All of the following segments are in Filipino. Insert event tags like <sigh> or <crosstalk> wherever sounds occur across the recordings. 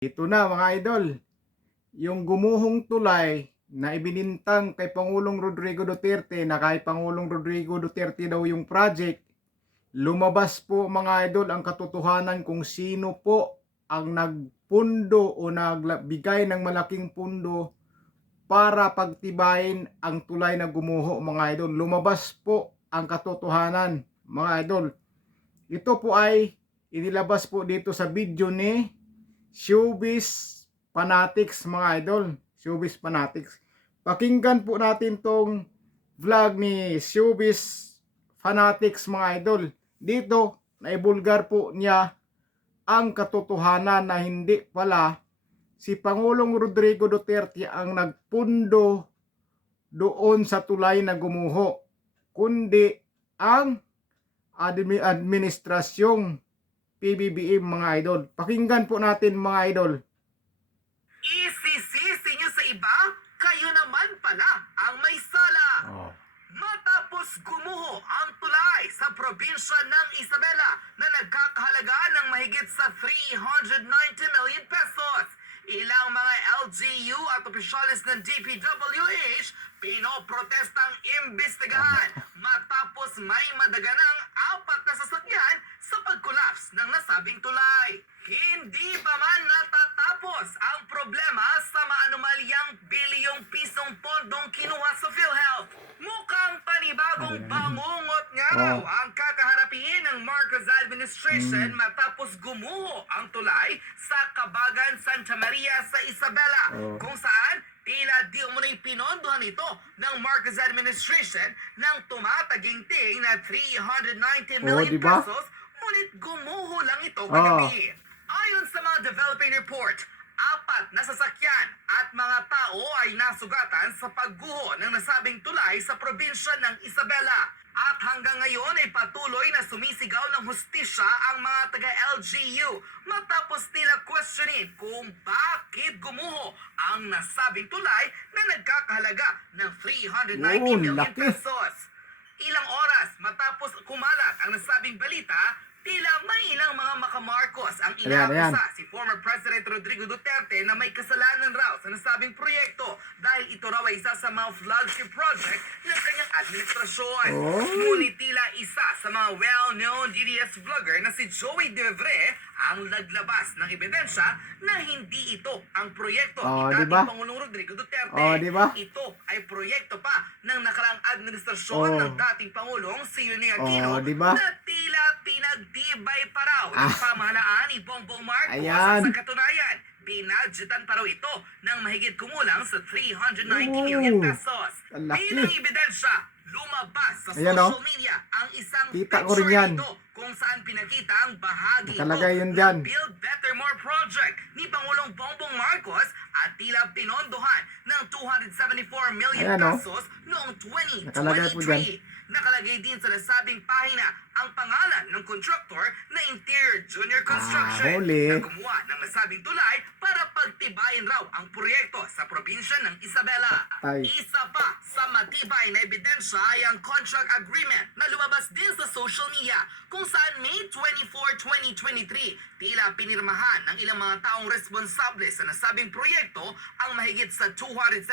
Ito na mga idol, yung gumuhong tulay na ibinintang kay Pangulong Rodrigo Duterte na kay Pangulong Rodrigo Duterte daw yung project, lumabas po mga idol ang katotohanan kung sino po ang nagpundo o nagbigay ng malaking pundo para pagtibayin ang tulay na gumuho mga idol. Lumabas po ang katotohanan mga idol. Ito po ay inilabas po dito sa video ni Showbiz Fanatics mga idol. Showbiz Fanatics. Pakinggan po natin tong vlog ni Showbiz Fanatics mga idol. Dito, naibulgar po niya ang katotohanan na hindi pala si Pangulong Rodrigo Duterte ang nagpundo doon sa tulay na gumuho, kundi ang admi- administrasyong PBBM mga idol. Pakinggan po natin mga idol. Isisisi niyo sa iba, kayo naman pala ang may sala. Matapos gumuho ang tulay sa probinsya ng Isabela na nagkakahalaga ng mahigit sa 390 million pesos. Ilang mga LGU at opisyalis ng DPWH pinoprotestang imbestigahan matapos may madaganang apat na pagkulaps ng nasabing tulay. Hindi pa man natatapos ang problema sa maanumalyang bilyong pisong pondong kinuha sa PhilHealth. Mukhang panibagong bangungot nga raw Oh. ang kakaharapin ng Marcos administration matapos gumuho ang tulay sa Kabagan, Santa Maria sa Isabela Oh. kung saan tila di umunoy pinondohan ito ng Marcos administration ng tumataginting na 390 Oh, million di ba? pesos ngunit gumuho lang ito Oh. kagabi. Ayon sa mga developing report, apat na sasakyan at mga tao ay nasugatan sa pagguho ng nasabing tulay sa probinsya ng Isabela. At hanggang ngayon ay patuloy na sumisigaw ng hustisya ang mga taga-LGU matapos nila questionin kung bakit gumuho ang nasabing tulay na nagkakahalaga ng 390 Oo, million laki. pesos. Ilang oras matapos kumalat ang nasabing balita, tila may ilang mga makamarkos ang inaakusa si former President Rodrigo Duterte na may kasalanan raw sa nasabing proyekto dahil ito raw ay isa sa mga flagship project ng kanyang administrasyon. Oh. Ngunit tila isa sa mga well-known DDS vlogger na si Joey Devre ang naglabas ng ebidensya na hindi ito ang proyekto Oh, ni di dating ba? Pangulong Rodrigo Duterte. Oh, di ba? Ito ay proyekto pa ng nakaraang administrasyon Oh. ng dating Pangulong si Yuni Aquino Oh, di ba? na tila pinagtibay pa raw ng Ah. pamahalaan ni Bongbong Marcos Ayan. sa katunayan. Binadgetan pa raw ito ng mahigit kumulang sa 390 Oh. million pesos. Bilang ebidensya, lumabas sa Ayan, social oh. media ang isang Kita picture nito kung saan pinakita ang bahagi Nakalagay yun ng dyan. Build Better More project ni Pangulong Bongbong Marcos at tila pinondohan ng 274 million Ayan, oh. pesos noong Nakalagay po dyan. 2023. Nakalagay din sa nasabing pahina ang pangalan ng contractor na Interior Junior Construction Ah, huli. na gumawa ng nasabing tulay para pagtibayin raw ang proyekto sa probinsya ng Isabela. Tay. Isa pa sa matibay na ebidensya ay ang contract agreement na lumabas din sa social media kung saan May 24, 2023, tila pinirmahan ng ilang mga taong responsable sa nasabing proyekto ang mahigit sa 274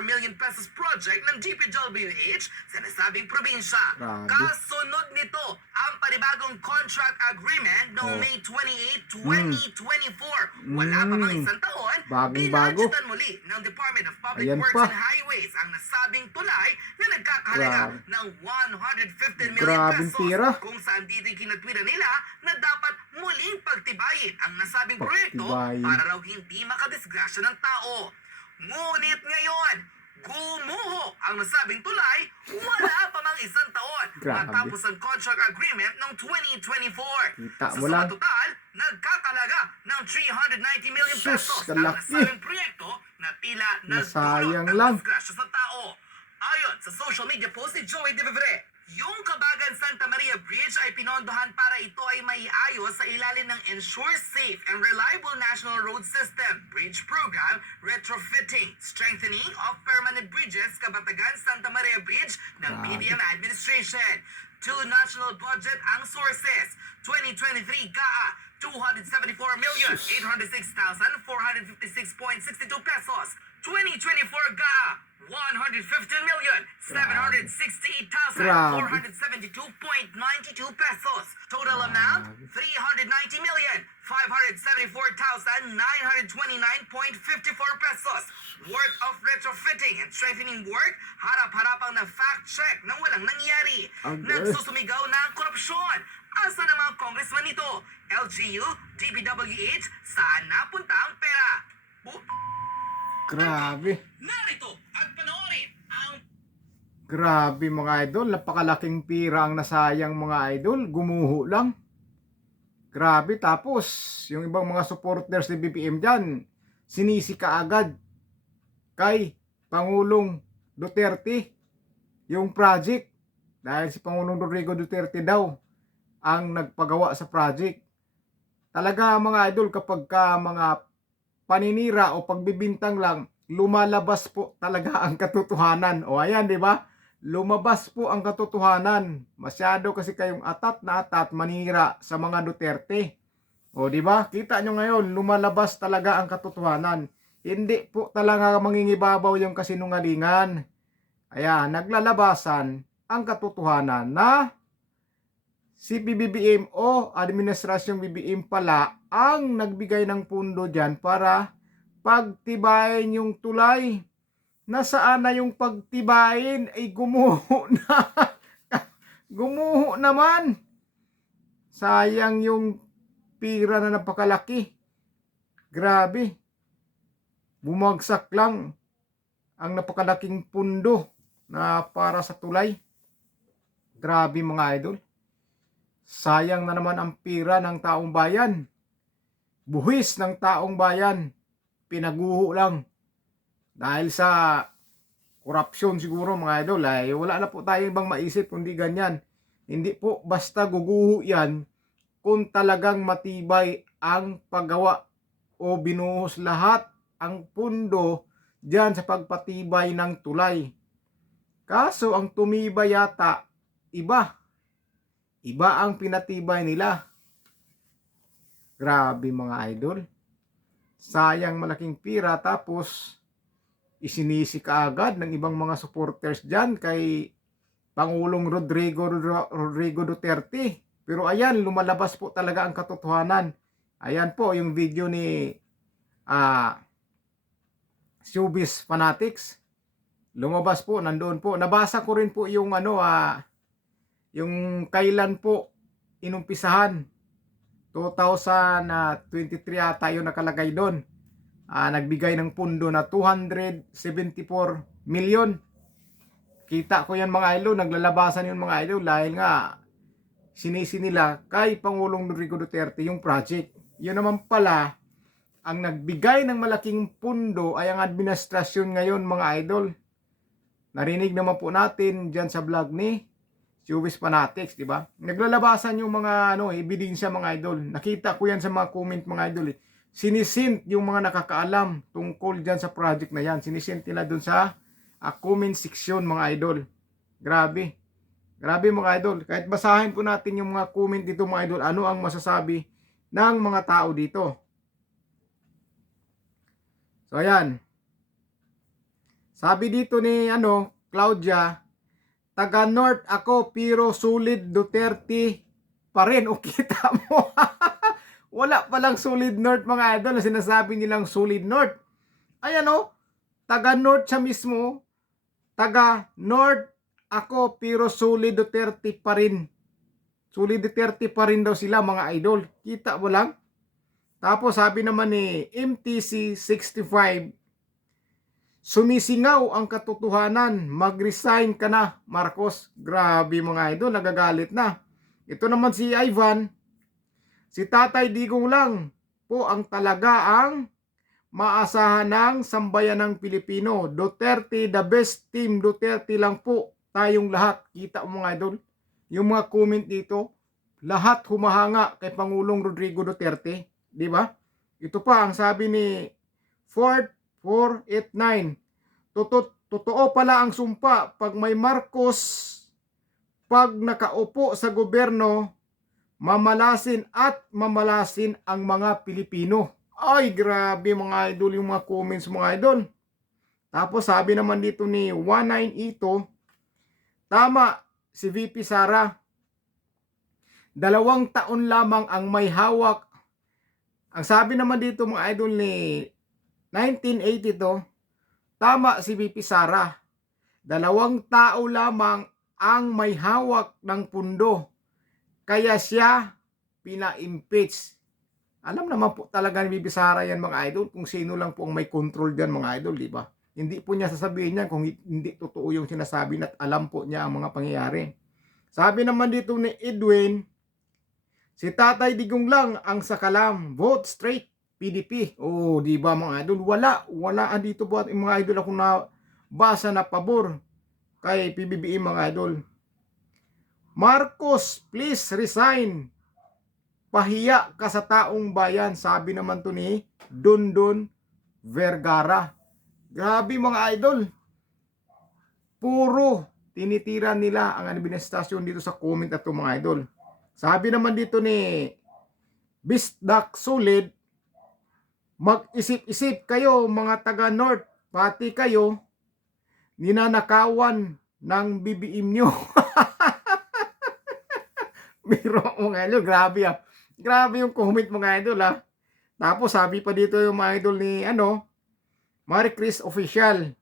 million pesos project ng DPWH sa nasabing probinsya. Grabe. Kasunod nito ang panibagong contract agreement noong Oh. May 28, 2024. Wala pa Mm. mga isang taon, Bagong-bago. muli ng Department of Public Ayan Works pa. and Highways ang nasabing tulay na nagkakahalaga Grabe. ng 115 million Grabing pesos pira. kung saan dito kinatwira nila na dapat muling pagtibayin ang nasabing proyekto para raw hindi makadisgrasya ng tao. Ngunit ngayon, gumuho ang nasabing tulay wala <laughs> pa mang isang taon Grabe. matapos ang contract agreement noong 2024. Kita Sa mo suma lang. total, nagkakalaga ng 390 million Sus, pesos ang kalaki. nasabing proyekto na tila Nasayang nagdulot ng lang. disgrasya sa tao. Ayon sa social media post ni Joey De Vivre, yung Kabagan Santa Maria Bridge ay pinondohan para ito ay maiayos sa ilalim ng Ensure Safe and Reliable National Road System Bridge Program Retrofitting, Strengthening of Permanent Bridges Kabatagan Santa Maria Bridge ng. BBM Administration. to national budget ang sources. 2023 GAA 274,806,456.62 pesos. 2024 GAA 150,768,472.92 pesos. Total amount 390,574,929.54 pesos. Worth of retrofitting and strengthening work, harap-harapang na fact check nang walang nangyari. Ang- Nagsusumigaw na ang korupsyon. Asa na mga congressman nito? LGU, DPWH, saan napunta ang pera? Bu- Grabe. Narito at panoorin ang Grabe mga idol, napakalaking pira ang nasayang mga idol, gumuho lang. Grabe, tapos yung ibang mga supporters ni BBM dyan, sinisi ka agad kay Pangulong Duterte yung project dahil si Pangulong Rodrigo Duterte daw ang nagpagawa sa project. Talaga mga idol kapag ka mga paninira o pagbibintang lang, lumalabas po talaga ang katotohanan. O ayan, di ba? Lumabas po ang katotohanan. Masyado kasi kayong atat na atat manira sa mga Duterte. O di ba? Kita nyo ngayon, lumalabas talaga ang katotohanan. Hindi po talaga mangingibabaw yung kasinungalingan. Ayan, naglalabasan ang katotohanan na si BBM o Administrasyong BBM pala ang nagbigay ng pundo dyan para pagtibayin yung tulay. Nasaan na yung pagtibayin ay gumuho <laughs> na. gumuho naman. Sayang yung pira na napakalaki. Grabe. Bumagsak lang ang napakalaking pundo na para sa tulay. Grabe mga idol. Sayang na naman ang pira ng taong bayan. Buhis ng taong bayan. Pinaguho lang. Dahil sa korupsyon siguro mga idol ay wala na po tayong ibang maisip kundi ganyan. Hindi po basta guguho yan kung talagang matibay ang paggawa o binuhos lahat ang pundo diyan sa pagpatibay ng tulay. Kaso ang tumibay yata iba. Iba ang pinatibay nila. Grabe mga idol. Sayang malaking pira tapos isinisi ka agad ng ibang mga supporters dyan kay Pangulong Rodrigo Rodrigo Duterte. Pero ayan, lumalabas po talaga ang katotohanan. Ayan po yung video ni ah Showbiz Fanatics. Lumabas po, nandoon po. Nabasa ko rin po yung ano ah yung kailan po inumpisahan 2023 ata yung nakalagay doon. Ah, nagbigay ng pundo na 274 million. Kita ko yan mga idol, naglalabasan yung mga idol dahil nga sinisi nila kay Pangulong Rodrigo Duterte yung project. Yun naman pala, ang nagbigay ng malaking pundo ay ang administrasyon ngayon mga idol. Narinig naman po natin dyan sa vlog ni Showbiz Fanatics, di ba? Naglalabasan yung mga ano, ebidensya mga idol. Nakita ko yan sa mga comment mga idol. Eh. Sinisint yung mga nakakaalam tungkol dyan sa project na yan. Sinisint nila dun sa uh, comment section mga idol. Grabe. Grabe mga idol. Kahit basahin po natin yung mga comment dito mga idol, ano ang masasabi ng mga tao dito. So ayan. Sabi dito ni ano, Claudia, taga North ako pero sulit Duterte pa rin. O <laughs> kita mo. Wala palang solid North mga idol na sinasabi nilang solid North. Ayan o, taga North siya mismo. Taga North ako pero solid Duterte pa rin. Solid Duterte pa rin daw sila mga idol. Kita mo lang. Tapos sabi naman ni MTC 65, Sumisingaw ang katotohanan, mag-resign ka na, Marcos. Grabe mga idol, nagagalit na. Ito naman si Ivan, si Tatay Digong lang po ang talaga ang maasahan ng sambayan ng Pilipino. Duterte, the best team, Duterte lang po tayong lahat. Kita mo mga idol, yung mga comment dito, lahat humahanga kay Pangulong Rodrigo Duterte. Di ba? Ito pa ang sabi ni Ford 489. Totoo, totoo pala ang sumpa pag may Marcos pag nakaupo sa gobyerno, mamalasin at mamalasin ang mga Pilipino. Ay, grabe mga idol yung mga comments mga idol. Tapos sabi naman dito ni 19 ito, tama si VP Sara. Dalawang taon lamang ang may hawak. Ang sabi naman dito mga idol ni 1980 to, tama si VP Sara. Dalawang tao lamang ang may hawak ng pundo. Kaya siya pina-impeach. Alam naman po talaga ni VP Sara yan mga idol kung sino lang po ang may control diyan mga idol, di ba? Hindi po niya sasabihin niya kung hindi totoo yung sinasabi at alam po niya ang mga pangyayari. Sabi naman dito ni Edwin, si Tatay Digong lang ang sakalam, vote straight, PDP. Oh, di ba mga idol? Wala, wala dito po at mga idol ako na basa na pabor kay PBBM mga idol. Marcos, please resign. Pahiya ka sa taong bayan, sabi naman to ni Dondon Vergara. Grabe mga idol. Puro tinitira nila ang administrasyon dito sa comment at mga idol. Sabi naman dito ni Bisdak Solid, mag-isip-isip kayo mga taga North, pati kayo, ninanakawan ng BBM nyo. <laughs> Biro mga idol, grabe ah. Grabe yung comment mga idol ah. Tapos sabi pa dito yung mga idol ni ano, Marie Chris Official.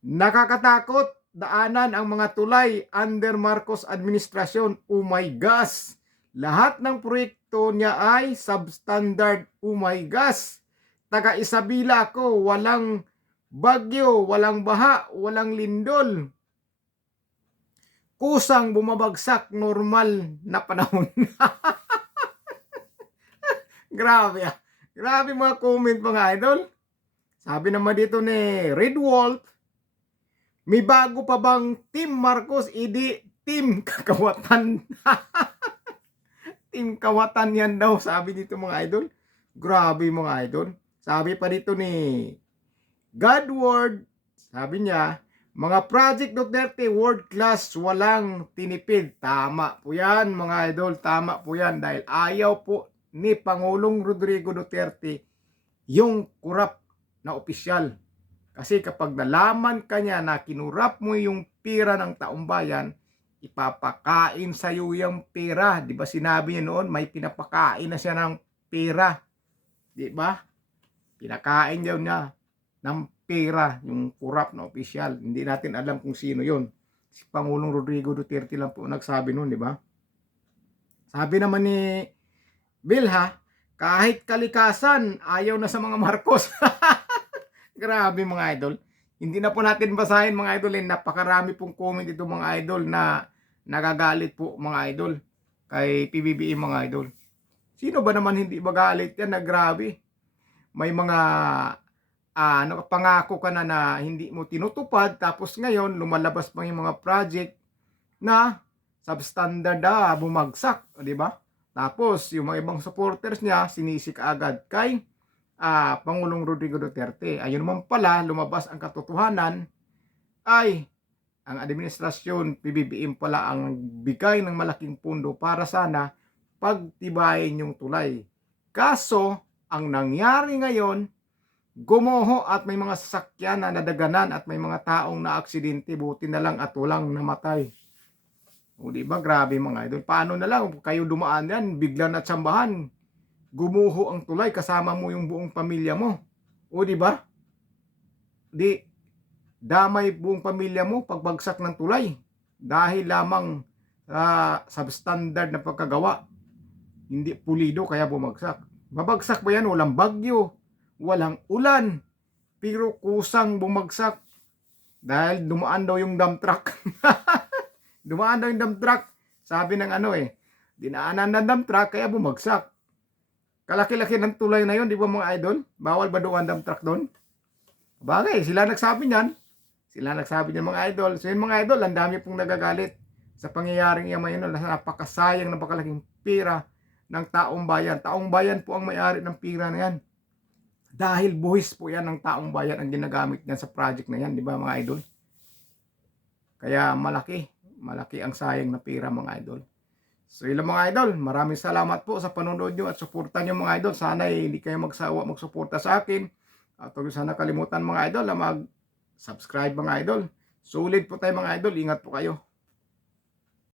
Nakakatakot daanan ang mga tulay under Marcos administrasyon. Oh my gosh. Lahat ng proyekto niya ay substandard. Oh my gosh. Taga Isabela ko, walang bagyo, walang baha, walang lindol. Kusang bumabagsak normal na panahon. <laughs> Grabe ah. Grabe mga comment mga idol. Sabi naman dito ni Red Wolf, may bago pa bang Team Marcos? Idi Team Kakawatan. <laughs> team Kawatan yan daw, sabi dito mga idol. Grabe mga idol. Sabi pa dito ni Godward, sabi niya, mga Project Duterte world class walang tinipid. Tama po yan mga idol, tama po yan dahil ayaw po ni Pangulong Rodrigo Duterte yung kurap na opisyal. Kasi kapag nalaman kanya na kinurap mo yung pira ng taong bayan, ipapakain sa iyo yung pera. Di ba sinabi niya noon, may pinapakain na siya ng pera. Di ba? Pinakain daw niya ng pera, yung kurap na opisyal. Hindi natin alam kung sino yon. Si Pangulong Rodrigo Duterte lang po nagsabi noon, di ba? Sabi naman ni Bilha, kahit kalikasan, ayaw na sa mga Marcos. <laughs> Grabe mga idol. Hindi na po natin basahin mga idol. Eh. Napakarami pong comment ito mga idol na nagagalit po mga idol kay PBBM mga idol. Sino ba naman hindi magalit yan na grabe? May mga ah, nakapangako ka na na hindi mo tinutupad tapos ngayon lumalabas pa yung mga project na substandard na bumagsak, di ba? Tapos yung mga ibang supporters niya sinisik agad kay ah, Pangulong Rodrigo Duterte. Ayun naman pala, lumabas ang katotohanan ay ang administrasyon PBBM pala ang bigay ng malaking pundo para sana pagtibayin yung tulay. Kaso, ang nangyari ngayon, gumoho at may mga sasakyan na nadaganan at may mga taong na aksidente, buti na lang at walang namatay. O di ba grabe mga idol. Paano na lang kayo dumaan yan, bigla na tsambahan, gumuho ang tulay kasama mo yung buong pamilya mo. O di ba? Di damay buong pamilya mo pagbagsak ng tulay dahil lamang sa substandard na pagkagawa. Hindi pulido kaya bumagsak. Babagsak ba yan? Walang bagyo, walang ulan, pero kusang bumagsak dahil dumaan daw yung dump truck. <laughs> dumaan daw yung dump truck. Sabi ng ano eh, dinaanan ng dump truck kaya bumagsak. Kalaki-laki ng tulay na yon, di ba mga idol? Bawal ba doon dump truck doon? Bagay, sila nagsabi niyan. Sila nagsabi niyan mga idol. So yun mga idol, ang dami pong nagagalit sa pangyayaring yan mga idol. Napakasayang, napakalaking pira ng taong bayan. Taong bayan po ang may-ari ng pira na yan. Dahil buhis po yan ng taong bayan ang ginagamit niyan sa project na yan, di ba mga idol? Kaya malaki, malaki ang sayang na pera mga idol. So ilang mga idol, maraming salamat po sa panonood nyo at suporta nyo mga idol. Sana eh, hindi kayo magsawa magsuporta sa akin. At huwag sana kalimutan mga idol na mag-subscribe mga idol. Sulit po tayo mga idol. Ingat po kayo.